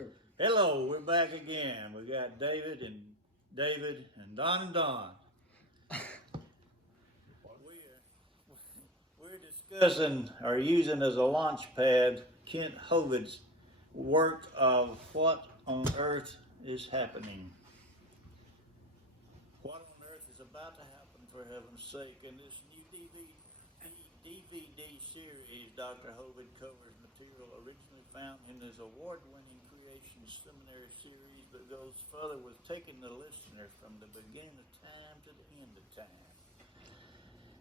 Go. Hello, we're back again. We got David and Don and Don. We're discussing or using as a launch pad Kent Hovitt's work of What on Earth is Happening. What on earth is about to happen, for heaven's sake? In this new DVD series, Dr. Hovitt covers material originally found in his award-winning Creation Seminary series, but goes further with taking the listener from the beginning of time to the end of time.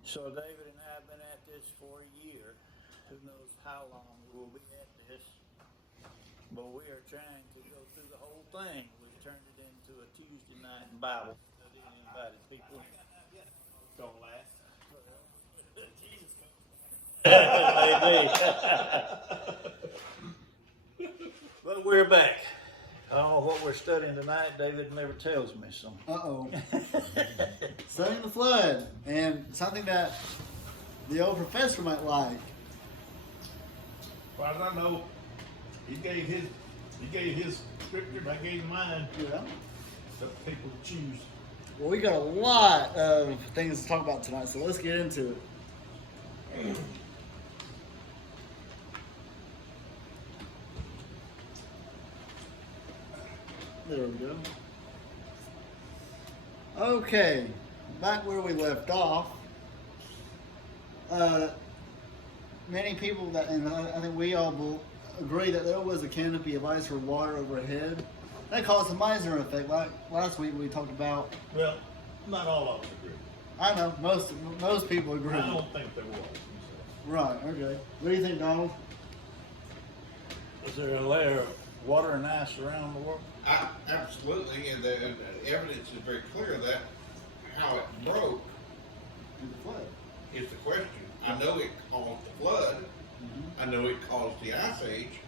So David and I have been at this for a year. Who knows how long we will be at this? But we are trying to go through the whole thing. We've turned it into a Tuesday night Bible study and invited people. Don't last. Jesus. Maybe. But we're back. I don't know what we're studying tonight. David never tells me so. Studying the flood, and something that the old professor might like. As far as I know, he gave his scripture, I gave mine. Yeah. It's up to people to choose. Well, we got a lot of things to talk about tonight, so let's get into it. There we go. Okay, back where we left off. Many people and I think we all will agree that there was a canopy of ice or water overhead. That caused the Meissner effect. Like last week we talked about. Well, not all of us agree. I know most people agree. I don't think there was. Right. Okay. What do you think, Donald? Is there a layer of water and ice around the world? Absolutely, and the evidence is very clear of that. How it broke In the flood. is the question. I know it caused the flood. I know it caused the ice age.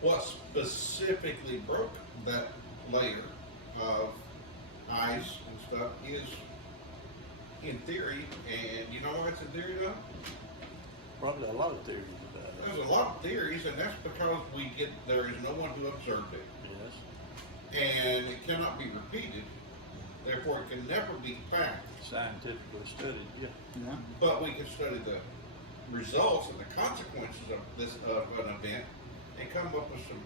What specifically broke that layer of ice and stuff is, in theory, and you know what's in theory though? Probably a lot of theories about it. There's a lot of theories, and that's because there is no one who observed it. Yes. And it cannot be repeated, therefore it can never be fact. Scientifically studied, yeah. Yeah. But we can study the results and the consequences of an event and come up with some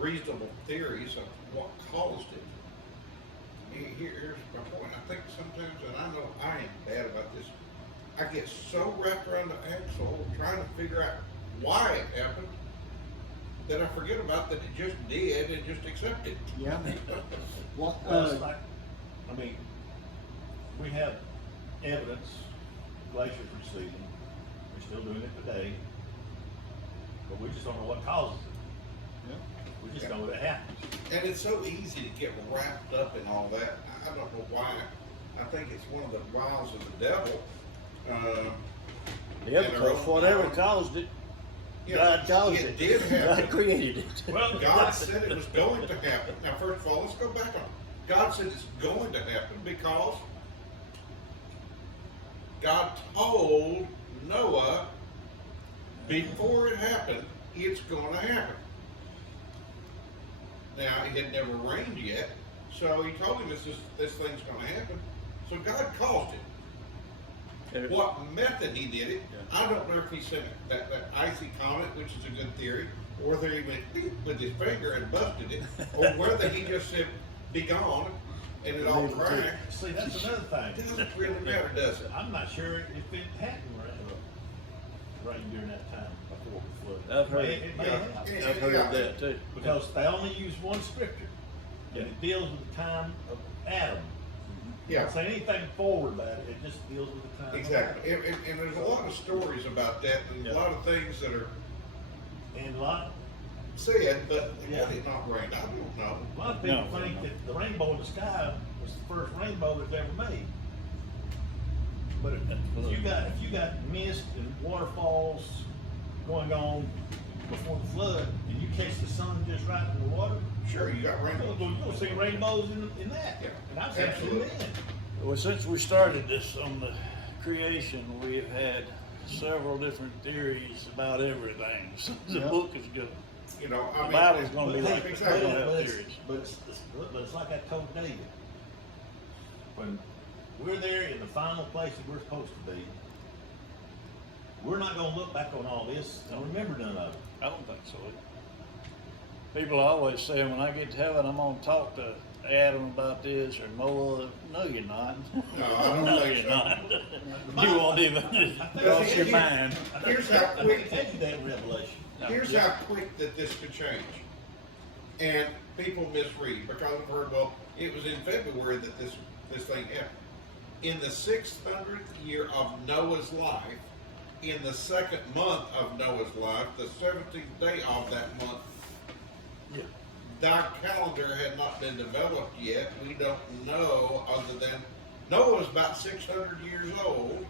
reasonable theories of what caused it. Here's my point. I think sometimes, and I know I am bad about this, I get so wrapped around the axle trying to figure out why it happened that I forget about that it just did and just accept it. Yeah. Well, Well, it's like, I mean, we have evidence, glaciers receding. We're still doing it today, but we just don't know what causes it. yeah. We just know that it happens. And it's so easy to get wrapped up in all that. I don't know why. I think it's one of the wiles of the devil. Yeah, And our because own whatever power. caused it, Yeah, God caused it. It did happen. God created it. Well, God said it was going to happen. Now, first of all, let's go back on it. God said it's going to happen because God told Noah before it happened, it's going to happen. Now, it had never rained yet, so he told him this thing's going to happen. So God caused it. What method he did it, I don't know if he sent that icy comet, which is a good theory, or whether he went beep with his finger and busted it, or whether he just said, be gone, and it all cracked. See, that's another It thing. doesn't really matter, does it? I'm not sure if it happened rain during that time before the flood. I've heard, It may have. I've heard that too. Because they only use one scripture, and it deals with the time of Adam. Yeah, Don't say anything forward about it, it just deals with the time. exactly. And there's a lot of stories about that, and a lot of things that are And a lot said, but Yeah. had it not rained, I don't know. of people No. think that the rainbow in the sky was the first rainbow that's ever made. But if you got mist and waterfalls going on before the flood, and you catch the sun just right in the water, Sure, you got rainbows. you'll see rainbows in that. Yeah, And I've seen absolutely. them then. Well, since we started this on the creation, we've had several different theories about everything. So the Yeah. book is good. You know, I The mean. Bible's gonna be But like, hey, it's exactly. gonna have but it's, theories. but it's like I told David. When we're there in the final place that we're supposed to be, we're not gonna look back on all this and remember none of it. I don't think so. People always say, when I get to heaven, I'm gonna talk to Adam about this or Noah. No, you're not. No, I don't No, think you're so. not. You won't even cross your mind. Here's how I quick, can tell you that in Revelation. here's how quick that this could change. And people misread because I've heard, well, it was in February that this thing happened. In the 600th year of Noah's life, in the second month of Noah's life, the 17th day of that month, Yeah. our calendar had not been developed yet. We don't know other than Noah was about 600 years old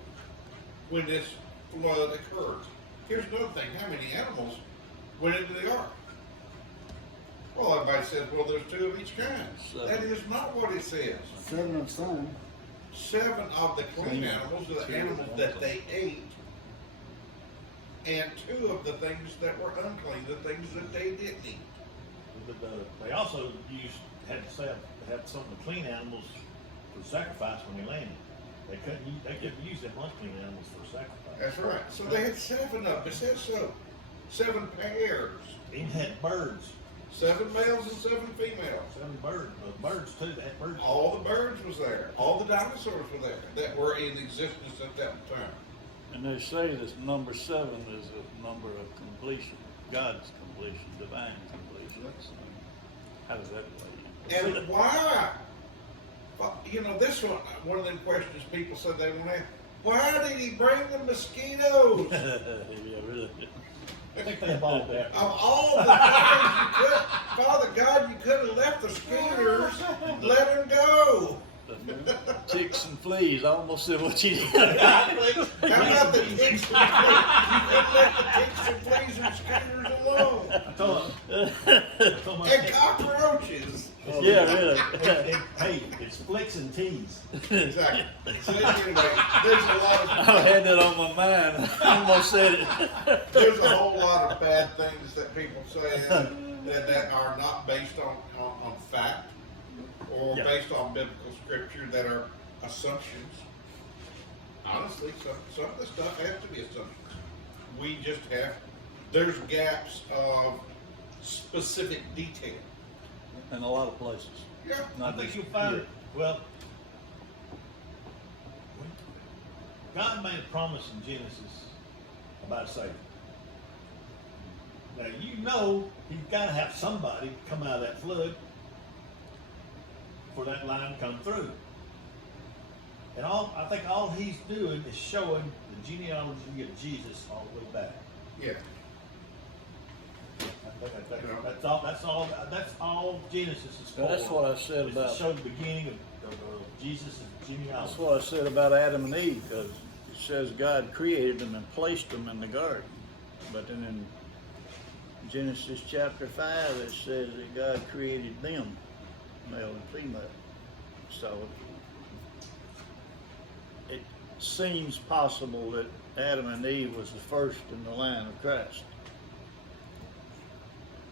when this flood occurred. Here's another thing. How many animals went into the ark? Well, everybody says, well, there's 2 of each kind. Seven. That is not what it says. 7 of some. 7 of the clean Clean. animals are the Two animals of that them. they ate, and 2 of the things that were unclean, the things that they didn't eat. But they also had to have some of the clean animals for sacrifice when they landed. They couldn't use them unclean animals for sacrifice. That's right. So they had 7 of them. It says so. 7 pairs. Even had birds. 7 males and 7 females. 7 birds. Birds too. They had birds. All the birds was there. All the dinosaurs were there that were in existence at that time. And they say this number 7 is a number of completion, God's completion, divine completion. How does that play? And why? Well, you know, this one of them questions people said they want to ask. Why did he bring the mosquitoes? Yeah, really. I think they evolved that. Of all the things you could, Father God, you could have left the scooters, let them go. Ticks and fleas, I almost said what you did. How about the ticks and fleas? You couldn't let the ticks and fleas and scooters alone. I told my And cockroaches. Yeah, really. Hey, it's flicks and teas. Exactly. So anyway, there's a lot I of had that on my mind. I almost said it. there's a whole lot of bad things that people say that are not based on fact or Yeah. based on biblical scripture that are assumptions. Honestly, some of the stuff has to be assumptions. We just there's gaps of specific detail. In a lot of places. Yeah. I Not think just you'll find here. it. Well, God made a promise in Genesis about a Savior. Now you know He's got to have somebody come out of that flood for that line to come through. And I think all He's doing is showing the genealogy of Jesus all the way back. Yeah. That's all Genesis is for. Well, that's what I said is to about. show the beginning of Jesus' genealogy. That's what I said about Adam and Eve, because it says God created them and placed them in the garden. But then in Genesis chapter 5, it says that God created them, male and female. So it seems possible that Adam and Eve was the first in the line of Christ.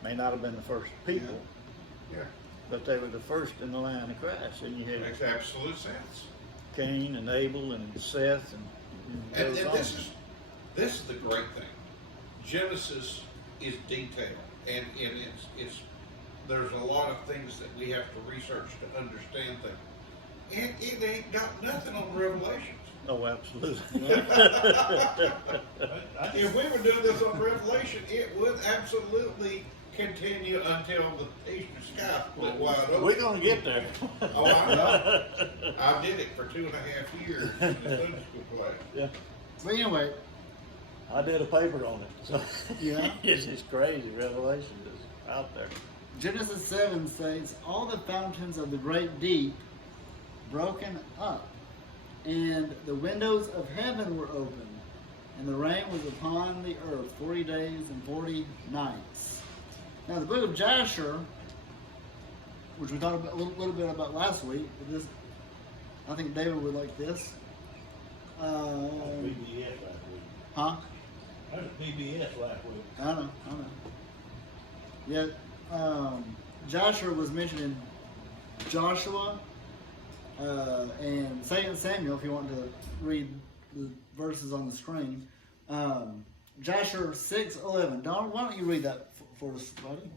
May not have been the first people, Yeah. but they were the first in the line of Christ. And you had Makes absolute sense. Cain and Abel and Seth and And goes on. this is the great thing. Genesis is detailed, and it's there's a lot of things that we have to research to understand things. And it ain't got nothing on Revelations. Oh, absolutely. If we were doing this on Revelation, it would absolutely continue until the eastern sky split wide open. We're gonna get there. Oh, I know. I did it for 2.5 years in the Sunday school class. Yeah, But anyway, I did a paper on it. So Yeah? it's crazy. Revelation is out there. Genesis 7 says, all the fountains of the great deep broken up, and the windows of heaven were opened, and the rain was upon the earth 40 days and 40 nights. Now the book of Jasher, which we talked about, a little bit about last week, but this, I think David would like this. BBS last week. Huh? That was BBS last week. I know. Yet Joshua was mentioned in Joshua and 2 Samuel, if you want to read the verses on the screen. Joshua 6:11. Donald, why don't you read that for us, buddy?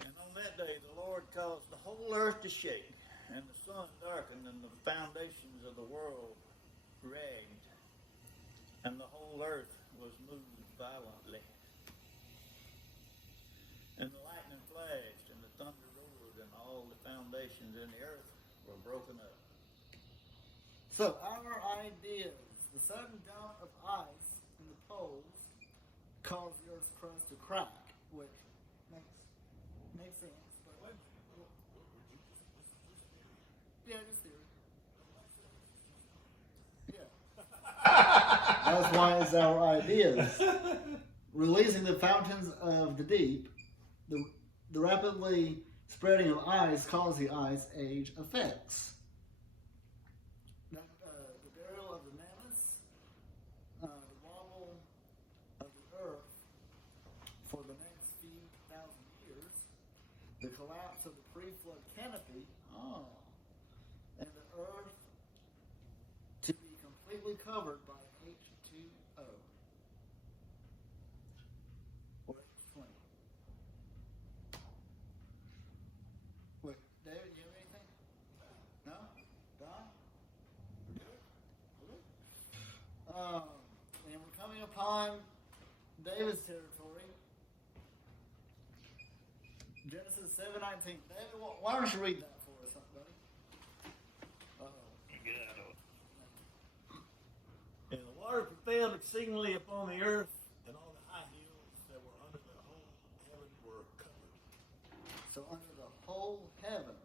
And on that day the Lord caused the whole earth to shake, and the sun darkened, and the foundations of the world ragged, and the whole earth was moved violently. And the lightning flashed, and the thunder roared, and all the foundations in the earth were broken up. So our ideas, the sudden dump of ice in the poles caused the Earth's crust to crack, which makes sense. But yeah, just theory. Yeah. That's why it's our ideas. Releasing the fountains of the deep, the rapidly spreading of ice caused the ice age effects. The burial of the mammoths, the wobble of the earth for the next few thousand years, the collapse of the pre-flood canopy, and the earth to be completely covered by H2O. Or H20. Wait, David, you have anything? No? Don? We're good? And we're coming upon David's territory. Genesis 7:19. David, why don't you read that for us, buddy? And the water prevailed exceedingly upon the earth, and all the high hills that were under the whole heaven were covered. So under the whole heaven.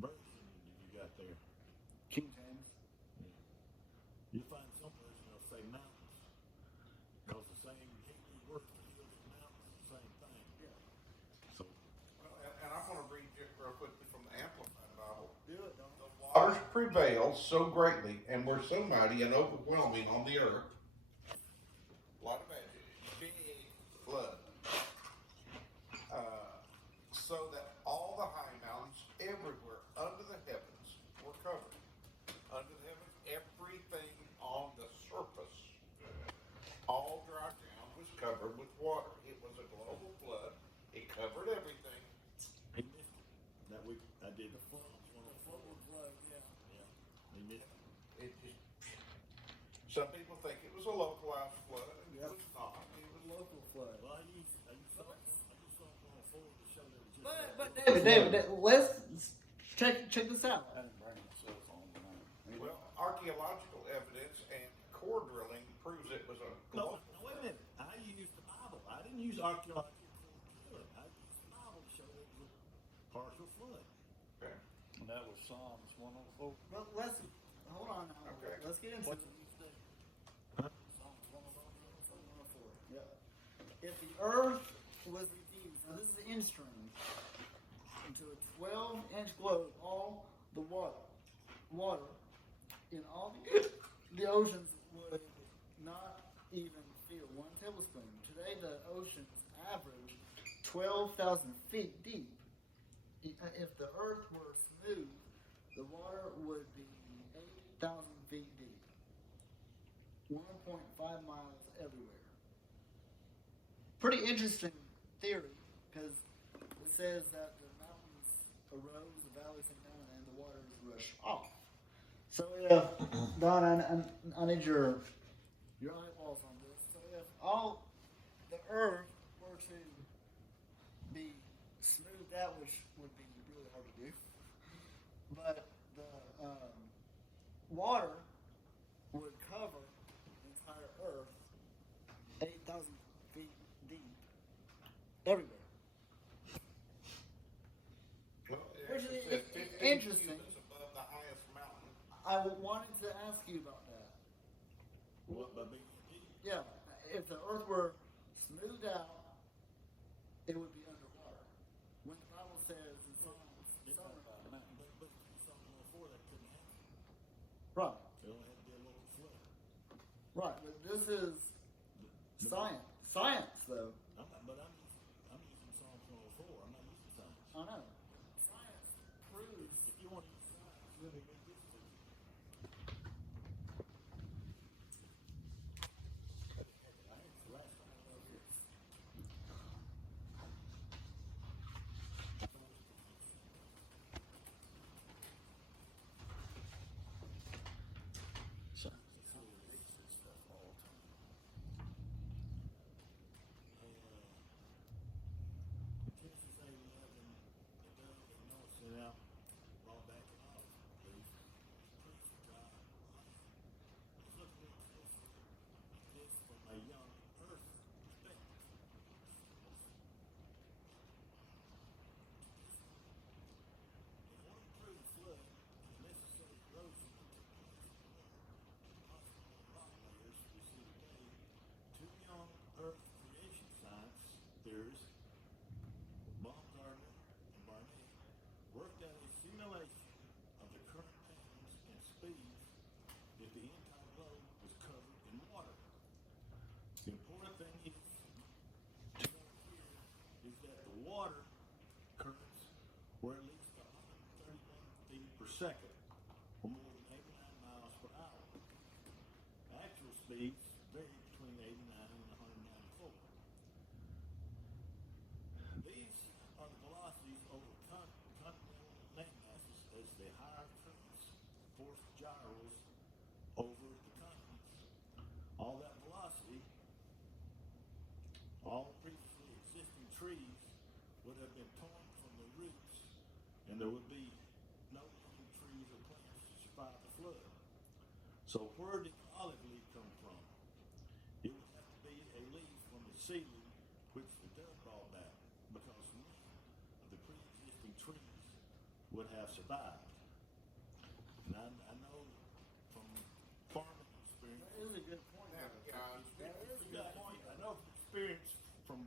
What version did you got there? King James. You find some version that'll say mountains. Because the same Hebrew word for hills and mountains is the same thing. Yeah. So Well, and I'm going to read just real quickly from the Amplified Bible. Do it, Don. The waters prevailed so greatly and were so mighty and overwhelming on the earth. A lot of magic. Big flood. So that all the high mountains everywhere under the heavens were covered. Under the heavens, everything on the surface, all dry ground was covered with water. It was a global flood. It covered everything. he missed it. That week I did the Psalms 104. Flood, yeah. Yeah, he missed it. It just, some people think it was a localized flood. It Yep. was not. It was Local flood. Well, I used Psalms 104 to show that it was just But David, let's check this out. I didn't bring my cell phone tonight. Well, archaeological evidence and core drilling proves it was a No, global. no, wait a minute. I used the Bible. I didn't use archaeological drilling. I used the Bible to show that it was a partial flood. Okay. And that was Psalms 104. Well, let's hold on now. Okay. Let's get into What it. did you say? Huh? Psalms 104. Yep. If the earth was reduced, now this is the instream, into a 12-inch globe, all the water in all the oceans would not even fill 1 tablespoon. Today, the oceans average 12,000 feet deep. If the earth were smooth, the water would be 8,000 feet deep, 1.5 miles everywhere. Pretty interesting theory, because it says that the mountains arose, the valleys came down, and the waters rushed off. So if, Don, I need your eyeballs on this. So if all the earth were to be smoothed out, which would be really hard to do, but the water would cover the entire earth 8,000 feet deep everywhere. Well, it Which actually is says 15 interesting. cubits above the highest mountain. I wanted to ask you about that. What by being deep? Yeah, if the earth were smoothed out, it would be underwater. When the Bible says in Psalms Right. It only had to be a local flood. Right. But this is science. Science, though. But I'm using Psalms 104. I'm not using science. I know. Science proves. If you want to use science, let me read this to you. I think it's the last time I wrote this. Science is really reads this stuff all the time. Genesis 8:11, the dove that Noah sent out brought back an olive leaf, priest of God. Let's look a little closer at this from a young earth perspective. In order to prove the flood and the necessary erosion that took place in the possible rock layers we see today, two young earth creation science theorists, Baumgartner and Barnett, worked out a simulation of the current patterns and speeds if the entire globe was covered in water. The important thing is to note here is that the water currents were at least 131 feet per second, or more than 89 miles per hour. Actual speeds vary between 89 and 194. These are the velocities over continental land masses as the higher currents force gyros over the continents. All that velocity, all previously existing trees would have been torn from the roots, and there would be no living trees or plants to survive the flood. So where did the olive leaf come from? It would have to be a leaf from the seedling which the dove brought back, because none of the pre-existing trees would have survived. And I know from farming experience, That is a good point. Now, That is a good point. I know from experience from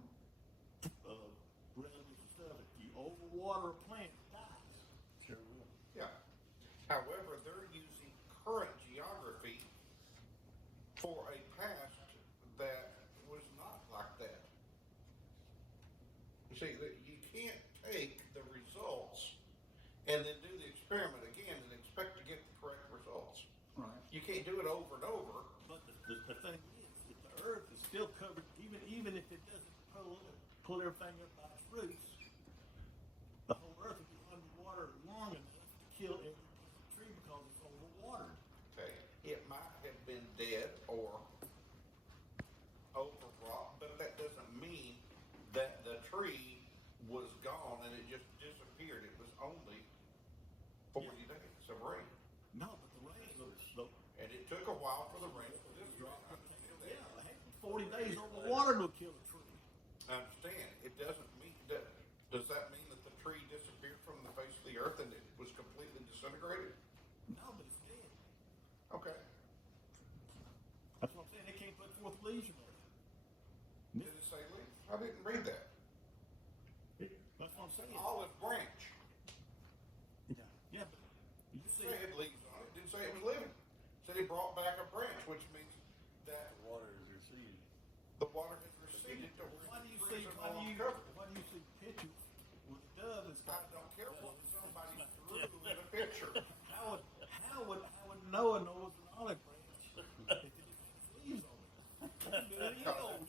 relatives and stuff, if you overwater a plant, it dies. Sure will. yeah. However, they're using current geography for a past that was not like that. You see, that you can't take the results and then do the experiment again and expect to get the correct results. Right. You can't do it over and over. But the thing is, if the earth is still covered, even if it doesn't pull everything up by its roots, the whole earth will be underwater long enough to kill every tree because it's overwatered. Okay, it might have been dead or overwrought, but that doesn't mean that the tree was gone and it just disappeared. It was only 40 days of rain. No, but the rain And it took a while for the rain to drop. disappear. Yeah, heck, 40 days over water will kill a tree. I understand. It doesn't mean that. Does that mean that the tree disappeared from the face of the earth and it was completely disintegrated? No, but it's dead. Okay. That's what I'm saying. They can't put forth leaves in Did it say leaf? I didn't read that. there. That's what I'm saying. Olive branch. Yeah, but you It see, said leaves on it. Didn't say it was living. It said he brought back a branch, which means that The water is receding. the water has receded to where why do the you trees see? are no longer covered. Why do you see pictures with a dove that's I got? don't care what somebody drew in a picture. How would Noah know it was an olive branch if it didn't have leaves on it? You know.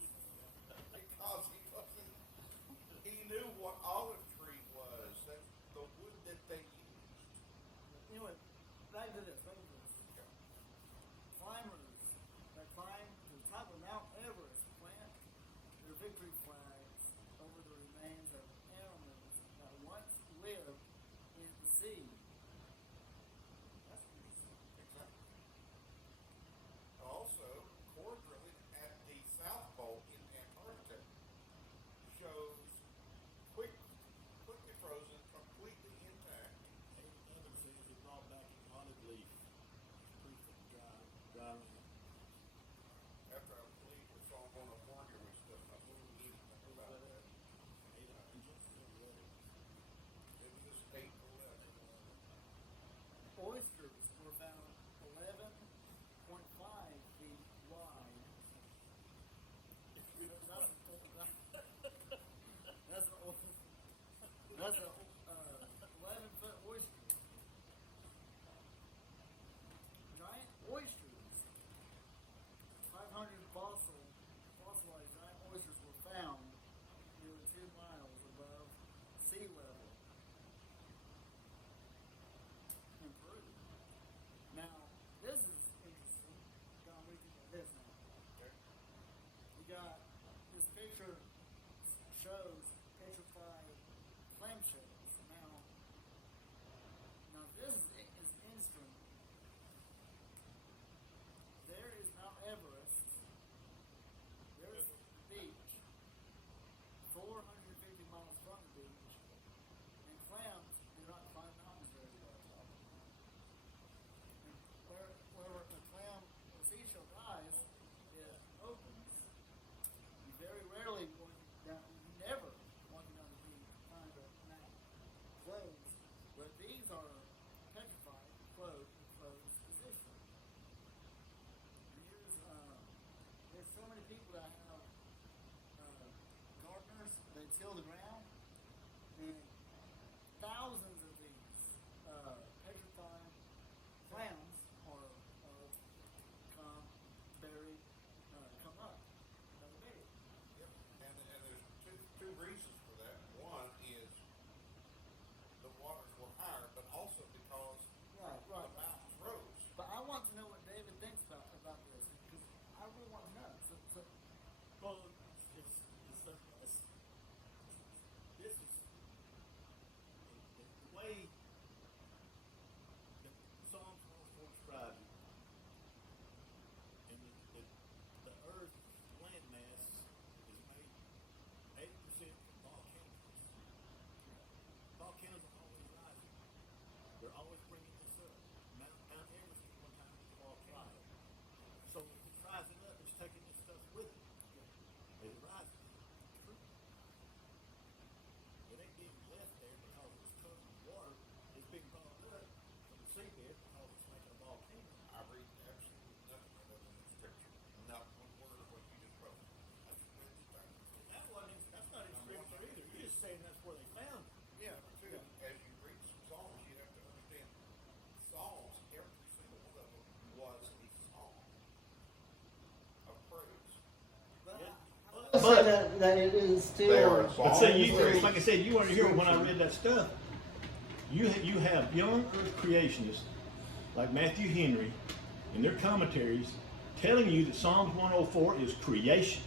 Because he knew what olive tree was. That's the wood that they used. Anyway, back to this. Climbers that climb to the top of Mount Everest plant their victory flags over the remains of animals that once lived in the sea. That's interesting. Exactly. Also, core drilling at the South Pole in Antarctica shows quickly frozen, completely intact. Evans says he brought back an olive leaf. Proof of dry land. After I believe we're Psalm 104 here, we still have a little bit Well, it's this is the way that Psalms 104 describes it, and the earth's landmass is made 80% from volcanoes. Volcanoes are always rising. They're always bringing this up. Mount Everest at one time was a volcano. So if it's rising up, it's taking this stuff with it. As it rises, it ain't being left there because it's covered with water. It's being brought up from the seabed because it's making a volcano. I read absolutely nothing other than the scripture. Not one word of what you just wrote. I just read the thing. That's not in scripture either. You're just saying that's where they found it. Yeah, but too, as you read some Psalms, you have to understand Psalms, every single one of them was a song of praise. Say that it is They are still. But say you, Praise. like I said, you weren't here when I read that stuff. You have young earth creationists like Matthew Henry in their commentaries telling you that Psalms 104 is creation.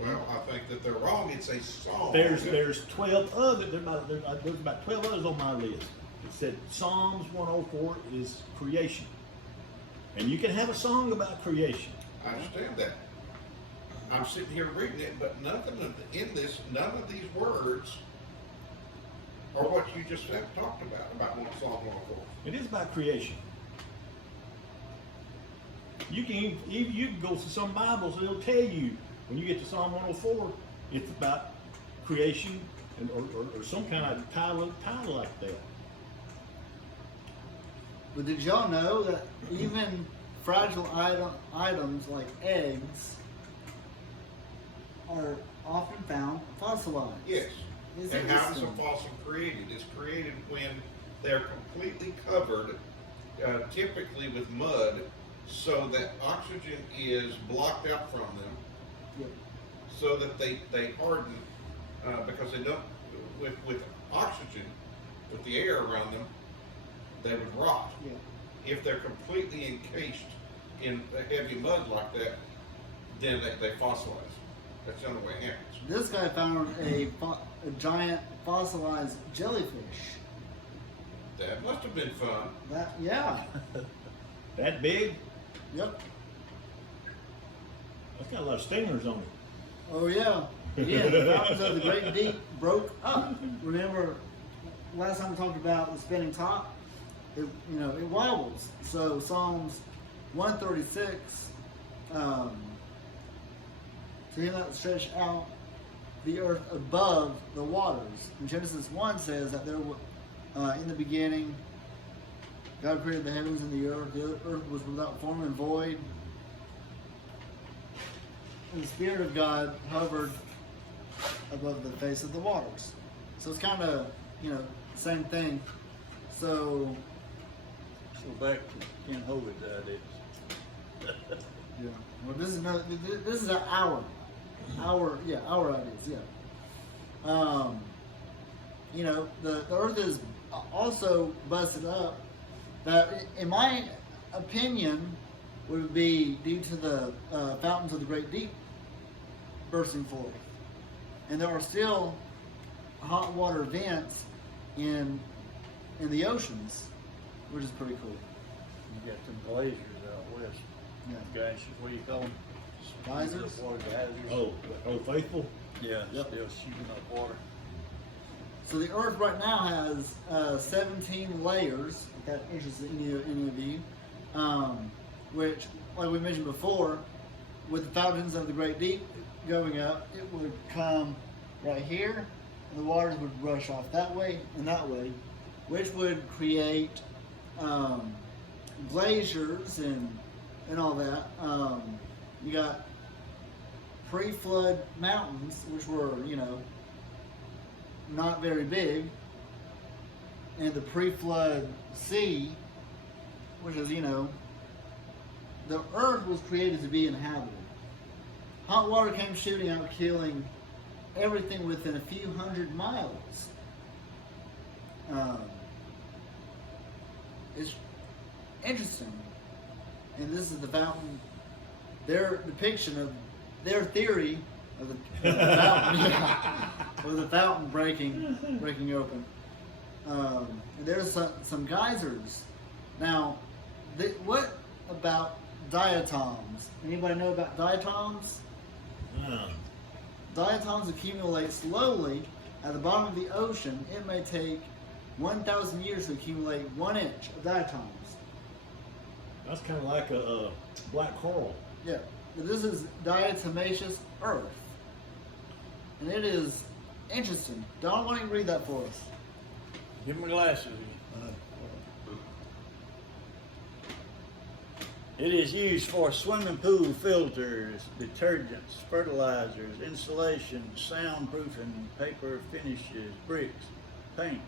Well, I think that they're wrong. It's a song. There's 12 other there's about 12 others on my list. It said Psalms 104 is creation, and you can have a song about creation. I understand that. I'm sitting here reading it, but nothing none of these words are what you just talked about what Psalm 104. It is about creation. You can go to some Bibles and it'll tell you when you get to Psalm 104, it's about creation and, or some kind of title like that. But did y'all know that even fragile items like eggs are often found fossilized? Yes. Isn't And how this is a one? fossil created? It's created when they're completely covered, typically with mud, so that oxygen is blocked out from them, Yeah. so that they harden, because they don't, with oxygen, with the air around them, they would rot. Yeah. If they're completely encased in heavy mud like that, then they fossilize. That's the only way it happens. This guy found a giant fossilized jellyfish. That must have been fun. Yeah. That big? Yep. That's got a lot of stingers on it. Oh yeah. Yeah, the fountains of the great deep broke up. Remember last time we talked about the spinning top? It wobbles. So Psalms 136, to him that stretched out the earth above the waters. And Genesis 1 says that there were, in the beginning, God created the heavens and the earth. The earth was without form and void. And the Spirit of God hovered above the face of the waters. So it's kind of, same thing. So, back to Ken Hovitt's ideas. yeah. Well, this is our ideas, yeah. The earth is also busted up. That, in my opinion, would be due to the fountains of the great deep bursting forth. And there are still hot water vents in the oceans, which is pretty cool. You got some glaciers out west. Yeah. Guys, what do you call them? Geysers? Water geysers. Oh, faithful. Yeah, Yep. still shooting up water. So the Earth right now has 17 layers, if that interests any of you, which, like we mentioned before, with the fountains of the great deep going up, it would come right here, and the waters would rush off that way and that way, which would create glaciers and all that. You got pre-flood mountains, which were, not very big, and the pre-flood sea, which is, the earth was created to be inhabited. Hot water came shooting out, killing everything within a few hundred miles. It's interesting. And this is the fountain, their depiction their theory of the fountain, yeah, of the fountain breaking open. And there's some geysers. Now, what about diatoms? Anybody know about diatoms? Diatoms accumulate slowly at the bottom of the ocean. It may take 1,000 years to accumulate 1 inch of diatoms. That's kind of like a black coral. Yeah, this is diatomaceous earth. And it is interesting. Don, why don't you read that for us? Give me glasses. It is used for swimming pool filters, detergents, fertilizers, insulation, soundproofing, paper finishes, bricks, paint,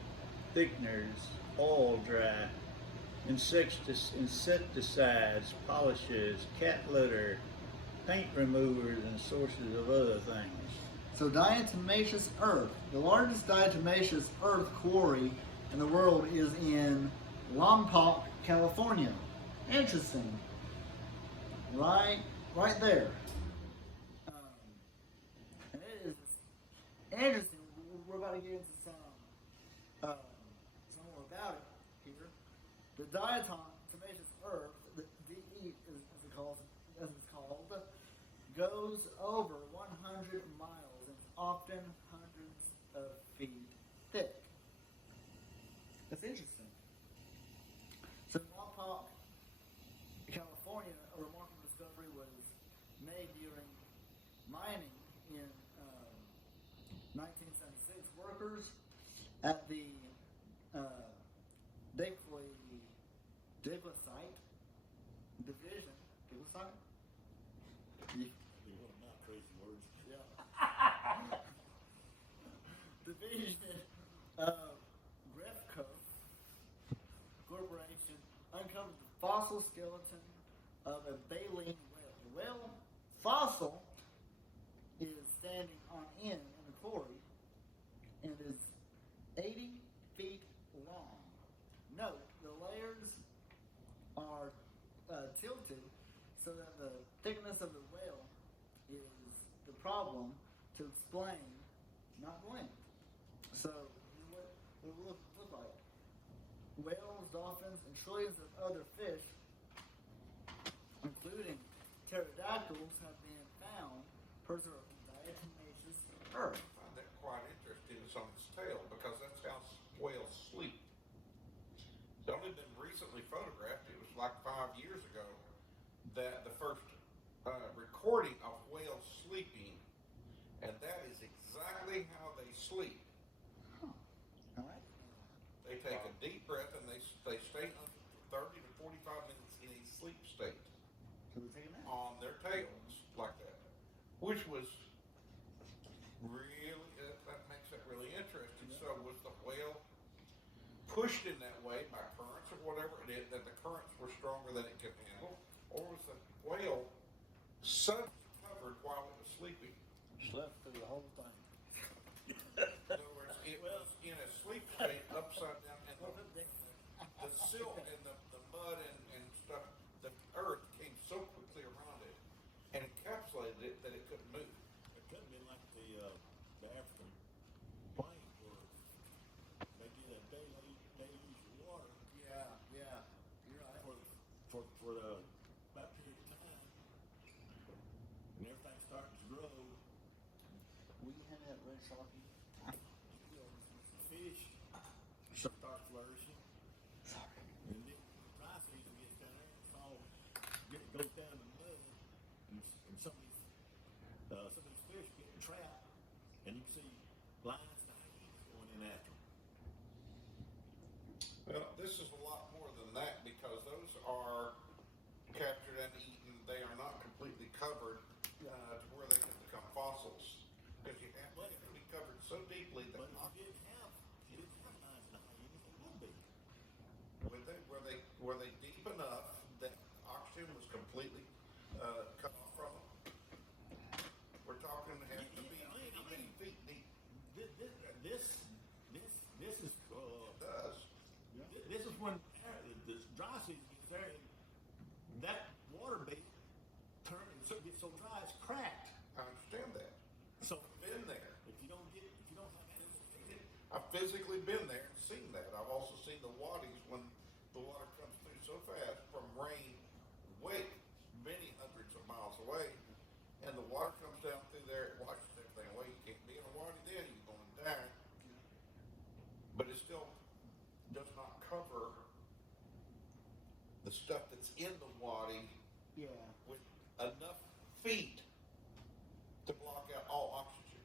thickeners, oil dry, insecticides, polishes, cat litter, paint removers, and sources of other things. So diatomaceous earth. The largest diatomaceous earth quarry in the world is in Lompoc, California. Interesting. Right there. And it is interesting. We're about to get into some more about it here. The diatomaceous earth, the DE as it's called, goes over 100 miles and often hundreds of feet thick. That's interesting. So Lompoc, California, a remarkable discovery was made during mining in 1976. Workers at the Diclosite division. Diclosite? Not crazy words. Yeah. Division of Grefco Corporation uncovered the fossil skeleton of a baleen whale. The whale fossil is standing on end in the quarry and is 80 feet long. Note, the layers are tilted so that the thickness of the whale is the problem to explain, not the length. So, what it will look like. Whales, dolphins, and trillions of other fish, including pterodactyls, have been found preserved in diatomaceous earth. I find that quite interesting. It's on its tail because that's how whales sleep. It's only been recently photographed. It was like 5 years ago that the first recording of whales sleeping, and that is exactly how they sleep. All right. They take a deep breath and they stay under 30 to 45 minutes in a sleep state So we take a nap. on their tails like that, which was really that makes it really interesting. So was the whale pushed in that way by currents or whatever it is, that the currents were stronger than it could handle, or was the whale suddenly covered while it was sleeping? Slept through the whole thing. In other words, it was in a sleep state upside down, and the silt and the mud and stuff, the earth came so quickly around it and encapsulated it that it couldn't move. It could have been like the African plain where they did a deluge of water Yeah, you're right. for that period of time, and everything started to grow. Will you hand me that red Sharpie? Fish start flourishing, Sorry. and then dry season gets down there, it's all goes down in the mud, and some of these fish get trapped, and you can see lions and hyenas going in after them. Well, this is a lot more than that because those are captured and eaten. They are not completely covered to where they can become fossils because you have to be covered so deeply that But if you didn't have lions and hyenas, it would be. were they deep enough that oxygen was completely cut off from them? We're talking have to be how many feet deep? This is Does this is when the dry season gets there, and that water bait gets so dry it's cracked. cover the stuff that's in the wadi Yeah. with enough feet to block out all oxygen.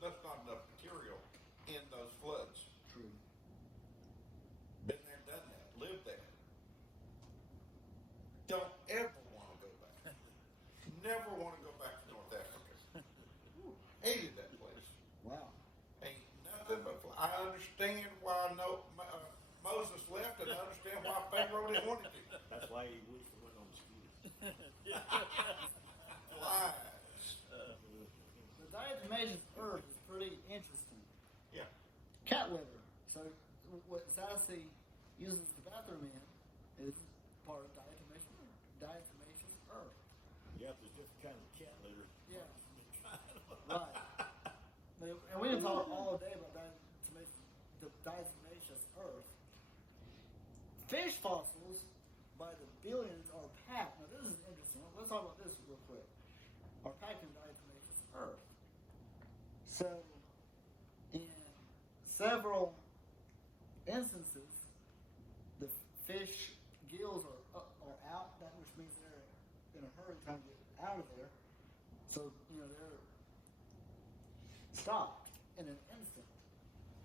There's not enough material in those floods. True. Been there, done that, lived there. Don't ever want to go back. Never want to go back to North Africa. Hated that place. Wow. Ain't nothing but I understand why Moses left, and I understand why Pharaoh didn't want to. That's why he wished he went on mosquitoes. Flies. The diatomaceous earth is pretty interesting. Yeah. Cat litter. So what Sassy uses the bathroom in is part of diatomaceous earth. Yeah, there's different kinds of cat litter. Yeah. Right. And we can talk all day about the diatomaceous earth. Fish fossils by the billions are packed. Now this is interesting. Let's talk about this real quick. Are packed in diatomaceous earth. So, in several instances, the fish gills are out, that which means they're in a hurry trying to get out of there. So, they're stopped in an instant.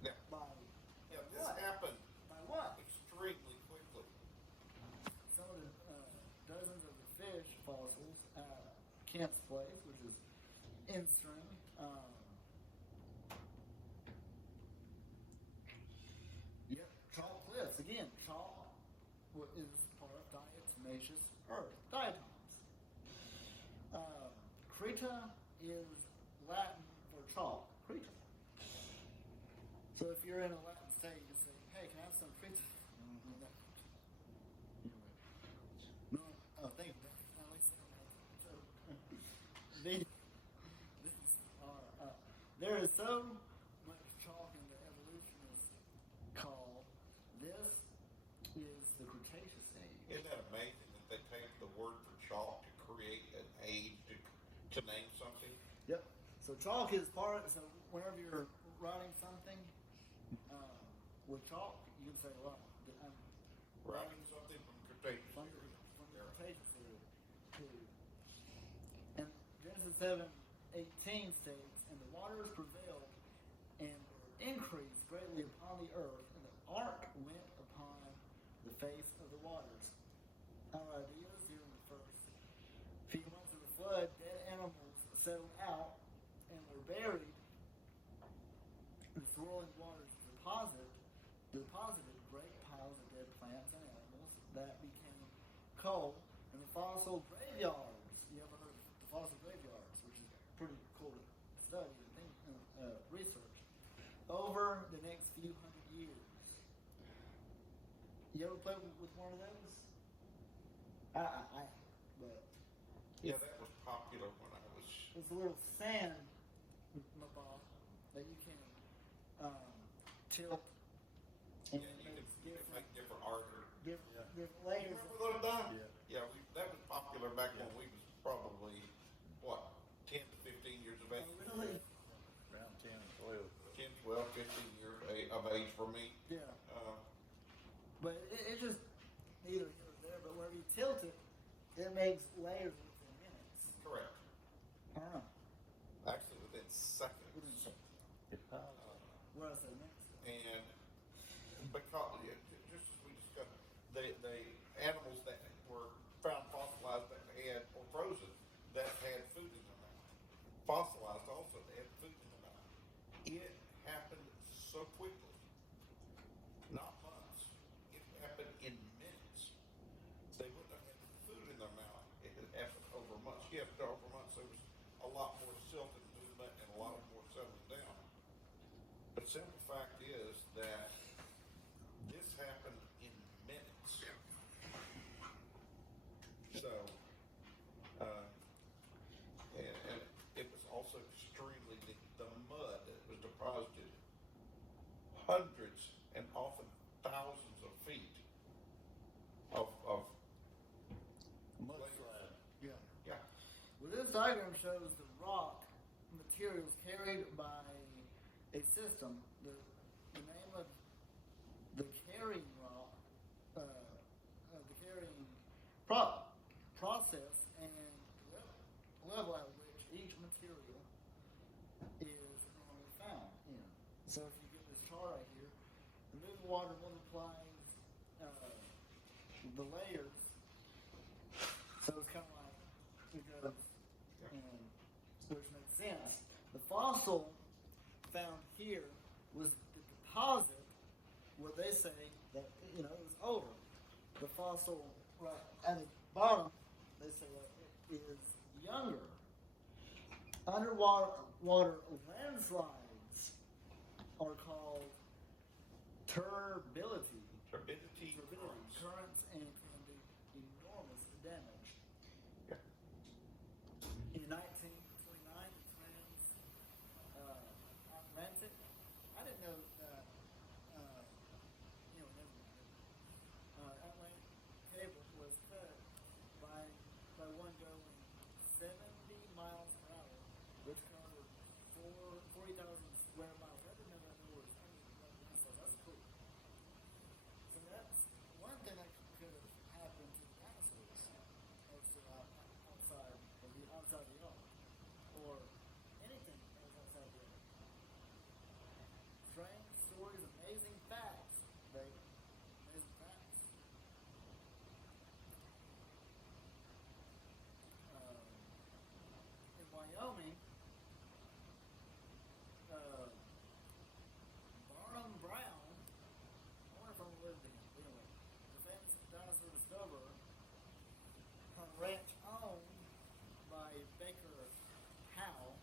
Yeah. By This what? happened By what? extremely quickly. Some of the dozens of the fish fossils at Kent's Place, which is in string. Yep, chalk cliffs. Again, chalk is part of diatomaceous earth, diatoms. Creta is Latin for chalk, Creta. So if you're in a Latin state, you can say, hey, can I have some Creta? No, oh, thank you. At least I don't have to. There is so much chalk in the evolutionists call this is the Cretaceous age. Isn't that amazing that they take the word for chalk to create an age to name something? Yep. So chalk is part. So whenever you're writing something with chalk, you can say, "Well, I'm Writing something from Cretaceous. from period. the Cretaceous period." And Genesis 7:18 states, "And the waters prevailed and were increased greatly upon the earth, and the ark went upon the face of the waters." Our ideas here in the first few months of the flood, dead animals settled out and were buried. The swirling waters deposited great piles of dead plants and animals that became coal in the fossil graveyards. You ever heard of the fossil graveyards, which is pretty cool to study and think, research over the next few hundred years. You ever play with one of those? I but Yeah, that was popular when I was. it's a little sand ball that you can tilt and Yeah, it you makes could different, make different art. different You layers. remember those, Don? Yeah. Yeah, that was popular back when we was probably, 10 to 15 years of age. Oh, really? Around 10 and 12. 10, 12, 15 years of age for me. Yeah. Uh, But it just neither here nor there. But whenever you tilt it, it makes layers within minutes. correct. I don't know. Actually, within seconds. Within seconds. What I say next? And because, just as we discussed, the animals that were found fossilized that had, or frozen, that had food in their mouth. Fossilized also, they had food in their mouth. It happened so quickly. Not months. It happened in minutes. They wouldn't have had food in their mouth. It had happened over months. Yes, over months there was a lot more silt and movement and a lot more settling down. But the simple fact is that this happened in minutes. So, and it was also extremely, the mud that was deposited hundreds and often thousands of feet of Mudslide. Yeah. yeah. Well, this diagram shows the rock materials carried by a system. The name of the water multiplies the layers. So it's kind of like it goes, which makes sense. The fossil found here was the deposit where they say that it was older. The fossil right at the bottom, they say that it is younger. Underwater landslides are called turbidity. Turbidity currents. Currents and can do enormous damage. Yeah. In 1929, Atlantic. I didn't know that. Atlantic cable was cut by one going 70 miles per hour, which covered 40,000 square miles. I didn't know that there was. So that's cool. So that's one thing that could have happened to the dinosaurs outside the ark, or anything that was outside the ark. Strange stories, amazing facts, baby. Amazing facts. In Wyoming, Barnum Brown, I wonder if I'm living anyway, the famous dinosaur discoverer, on a ranch owned by Baker Howe,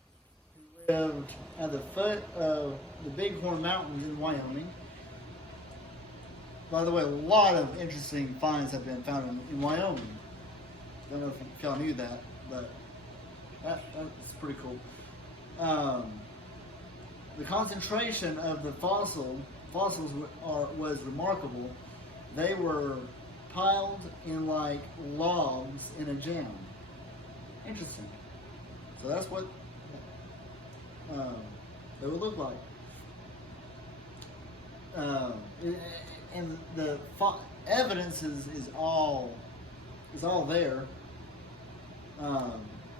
who lived at the foot of the Bighorn Mountains in Wyoming. By the way, a lot of interesting finds have been found in Wyoming. Don't know if y'all knew that, but that's pretty cool. The concentration of the fossils was remarkable. They were piled in like logs in a jam. Interesting. So that's what they would look like. And the evidence is all there.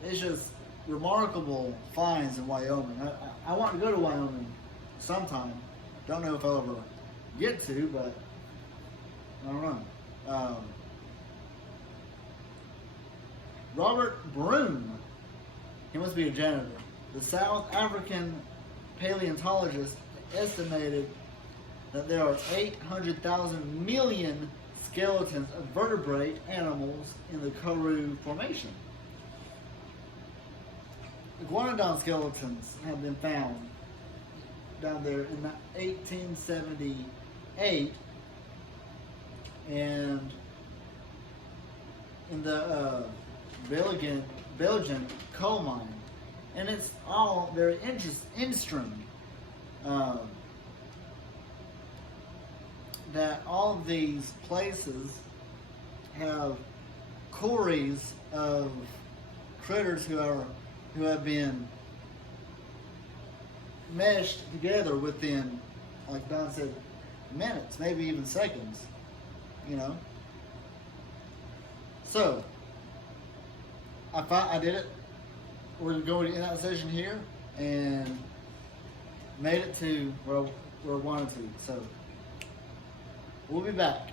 It's just remarkable finds in Wyoming. I want to go to Wyoming sometime. Don't know if I'll ever get to, but I don't know. Robert Broom, he must be a janitor. The South African paleontologist estimated that there are 800,000 million skeletons of vertebrate animals in the Karoo Formation. Iguanodon skeletons have been found down there in 1878, and in the Belgian coal mine, and it's all very interesting that all of these places have quarries of critters who have been meshed together within, like Don said, minutes, maybe even seconds, So, I did it. We're going in that session here and made it to where I wanted to. So, we'll be back.